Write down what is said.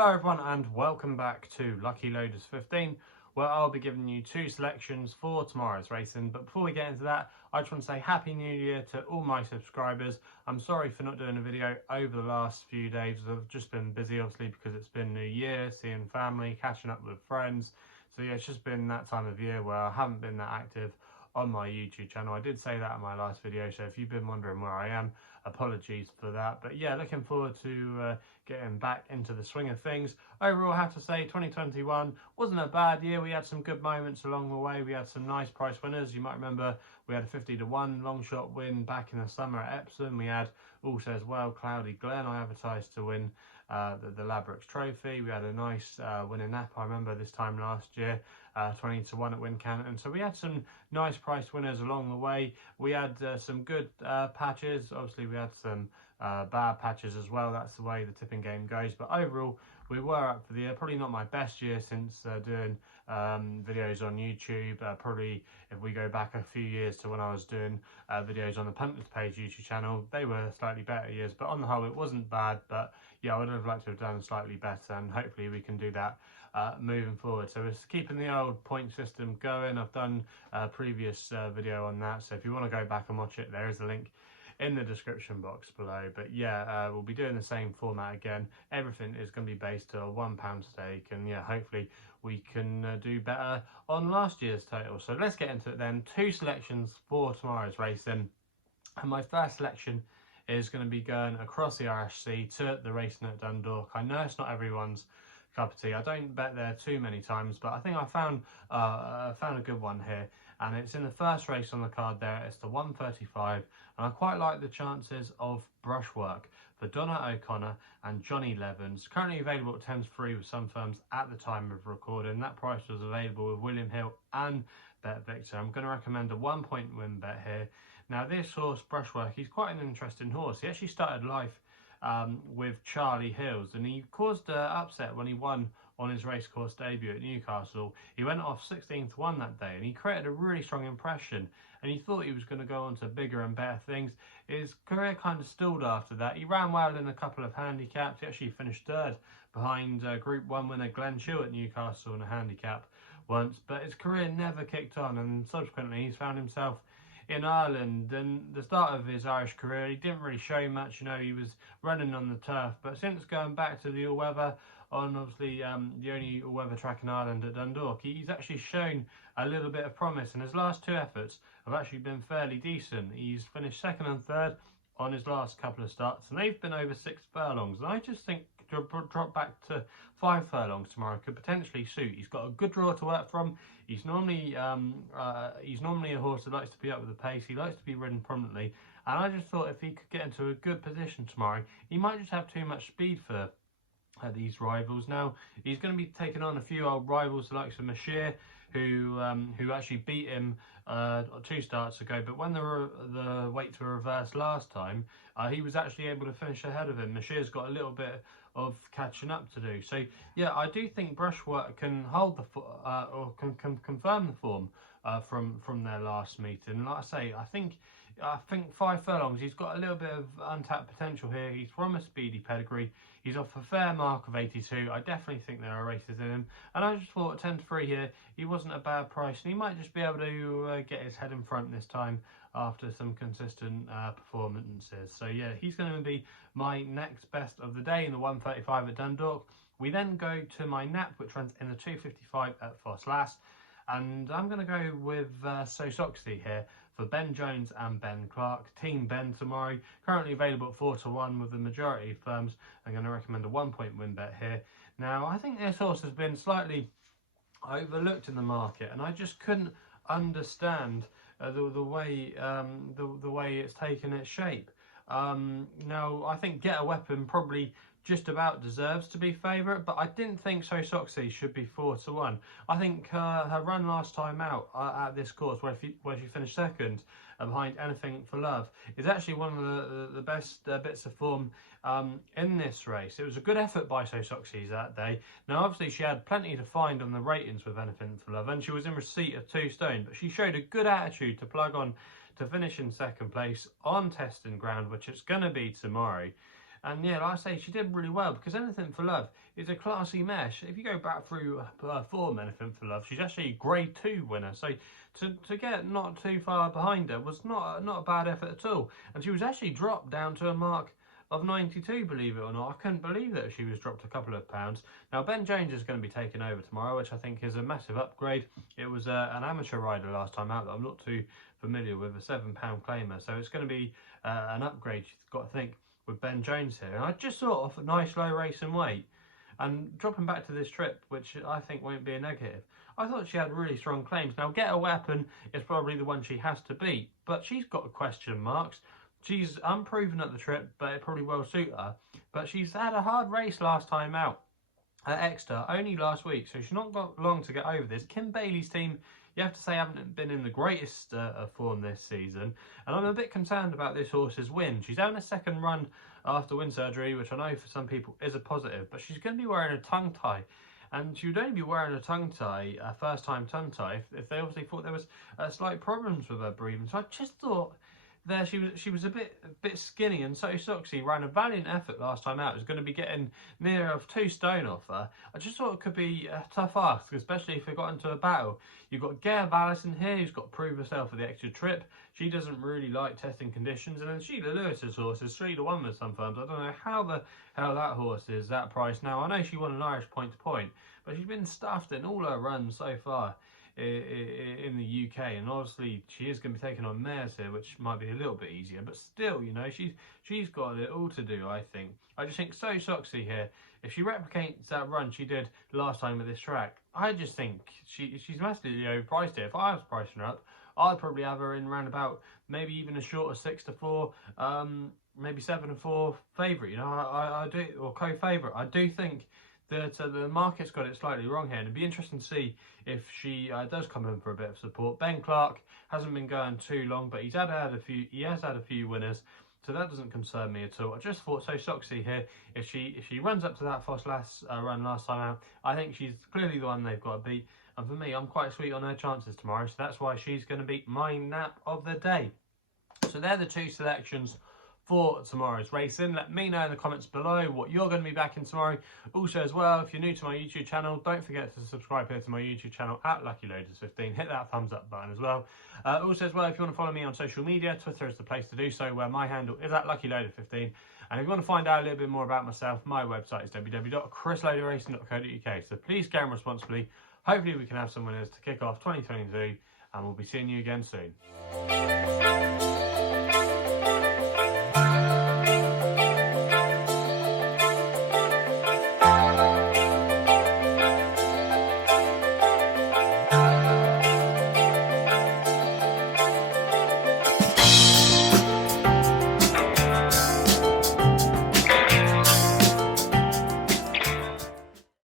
Hello everyone and welcome back to Lucky Loaders 15, where I'll be giving you two selections for tomorrow's racing. But before we get into that, I just want to say Happy New Year to all my subscribers. I'm sorry for not doing a video over the last few days. I've just been busy obviously because it's been New Year, seeing family, catching up with friends. So yeah, it's just been that time of year where I haven't been that active on my YouTube channel. I did say that in my last video, so if you've been wondering where I am, apologies for that. But yeah, looking forward to getting back into the swing of things. Overall, I have to say 2021 wasn't a bad year. We had some good moments along the way. We had some nice price winners. You might remember we had a 50-1 Longshot win back in the summer at Epsom. We had also as well Cloudy Glen. I advertised to win the Labrooks Trophy. We had a nice win in Nap, I remember this time last year, 20-1 at Wincanton. So we had some nice price winners along the way. We had some good patches. Obviously we had some bad patches as well. That's the way the tipping game goes, but overall we were up for the year. Probably not my best year since doing videos on YouTube. Probably if we go back a few years to when I was doing videos on the Punters Page YouTube channel, they were slightly better years, but on the whole it wasn't bad. But yeah, I would have liked to have done slightly better, and hopefully we can do that moving forward. So it's keeping the old point system going. I've done a previous video on that, so if you want to go back and watch it, there is a link in the description box below. But yeah, we'll be doing the same format again. Everything is going to be based on a £1 stake, and yeah, hopefully we can do better on last year's total. So let's get into it then. Two selections for tomorrow's racing, and my first selection is going to be going across the RSC to the racing at Dundalk. I know it's not everyone's cup of tea. I don't bet there too many times, but I think I found a good one here, and it's in the first race on the card there. It's the 135, and I quite like the chances of Brushwork for Donna O'Connor and Johnny Levens. Currently available at 10-3 with some firms at the time of recording. That price was available with William Hill and Bet Victor. I'm going to recommend a 1-point win bet here. Now this horse Brushwork, he's quite an interesting horse. He actually started life with Charlie Hills, and he caused an upset when he won on his racecourse debut at Newcastle. He went off 16-1 that day, and he created a really strong impression, and you thought he was going to go on to bigger and better things. His career kind of stalled after that. He ran well in a couple of handicaps. He actually finished third behind Group 1 winner Glenn Shill at Newcastle in a handicap once, but his career never kicked on, and subsequently he's found himself in Ireland. And the start of his Irish career, he didn't really show much. You know, he was running on the turf, but since going back to the all-weather on obviously the only all-weather track in Ireland at Dundalk, he's actually shown a little bit of promise, and his last two efforts have actually been fairly decent. He's finished second and third on his last couple of starts, and they've been over 6 furlongs, and I just think to drop back to 5 furlongs tomorrow could potentially suit. He's got a good draw to work from. He's normally a horse that likes to be up with the pace. He likes to be ridden prominently, and I just thought if he could get into a good position tomorrow, he might just have too much speed for these rivals. Now he's going to be taking on a few old rivals, the likes of Mashir, who actually beat him 2 starts ago, but when the weights were reversed last time, he was actually able to finish ahead of him. Mashir's got a little bit of catching up to do. So yeah, I do think Brushwork can hold the or can confirm the form from their last meeting. Like I say, I think 5 furlongs, he's got a little bit of untapped potential here. He's from a speedy pedigree. He's off a fair mark of 82. I definitely think there are races in him, and I just thought 10-3 here, he wasn't a bad price, and he might just be able to get his head in front this time after some consistent performances. So yeah, he's going to be my next best of the day in the 135 at Dundalk. We then go to my nap, which runs in the 255 at Ffos Las, and I'm going to go with Socksy here for Ben Jones and Ben Clark. Team Ben tomorrow, currently available at 4-1 with the majority of firms. I'm going to recommend a 1-point win bet here. Now I think this horse has been slightly overlooked in the market, and I just couldn't understand the way it's taken its shape. Now I think Get a Weapon probably just about deserves to be favourite, but I didn't think Socksy should be 4-1. I think her run last time out at this course, where she finished second behind Anything for Love, is actually one of the best bits of form in this race. It was a good effort by Socksy that day. Now obviously she had plenty to find on the ratings with Anything for Love, and she was in receipt of 2 stone, but she showed a good attitude to plug on to finish in second place on testing ground, which it's going to be tomorrow. And yeah, like I say, she did really well, because Anything for Love is a classy mesh. If you go back through form, Anything for Love, she's actually a grade 2 winner. So to get not too far behind her was not a bad effort at all. And she was actually dropped down to a mark of 92, believe it or not. I couldn't believe that she was dropped a couple of pounds. Now, Ben Jones is going to be taking over tomorrow, which I think is a massive upgrade. It was an amateur rider last time out that I'm not too familiar with, a £7 claimer. So it's going to be an upgrade, you've got to think, with Ben Jones here. And I just thought of a nice low racing weight. And dropping back to this trip, which I think won't be a negative, I thought she had really strong claims. Now, Get a Weapon is probably the one she has to beat, but she's got question marks. She's unproven at the trip, but it probably will suit her. But she's had a hard race last time out at Exeter, only last week, so she's not got long to get over this. Kim Bailey's team, you have to say, haven't been in the greatest form this season, and I'm a bit concerned about this horse's win. She's having a second run after wind surgery, which I know for some people is a positive, but she's going to be wearing a tongue tie. And she would only be wearing a tongue tie, a first-time tongue tie, if they obviously thought there was slight problems with her breathing. So I just thought there she was a bit skinny, and so Socksy ran a valiant effort last time out. It was going to be getting near of 2 stone off her. I just thought it could be a tough ask, especially if it got into a battle. You've got Gail Vallis in here, who's got to prove herself for the extra trip. She doesn't really like testing conditions. And then Sheila Lewis's horse is 3-1 with some firms. I don't know how the hell that horse is that price now. I know she won an Irish point to point, but she's been stuffed in all her runs so far in the UK, and obviously she is going to be taking on mares here, which might be a little bit easier, but still, you know, she's got it all to do. I just think So Socksy here, if she replicates that run she did last time at this track, I just think she's massively overpriced here. If I was pricing her up, I'd probably have her in round about maybe even a short of 6-4, maybe 7-4 favourite, you know, I do, or co-favourite. I do think that the market's got it slightly wrong here, and it'd be interesting to see if she does come in for a bit of support. Ben Clark hasn't been going too long, but he has had a few winners, so that doesn't concern me at all. I just thought So Socksy here, if she runs up to that Ffos Las run last time out, I think she's clearly the one they've got to beat. And for me, I'm quite sweet on her chances tomorrow, so that's why she's going to be my nap of the day. So they're the 2 selections for tomorrow's racing. Let me know in the comments below what you're going to be backing tomorrow. Also as well, if you're new to my YouTube channel, don't forget to subscribe here to my YouTube channel at LuckyLoaders15. Hit that thumbs up button as well. Also as well, if you want to follow me on social media, Twitter is the place to do so, where my handle is at LuckyLoader15. And if you want to find out a little bit more about myself, my website is www.chrisloaderracing.co.uk. So please game responsibly. Hopefully we can have some winners to kick off 2022, and we'll be seeing you again soon.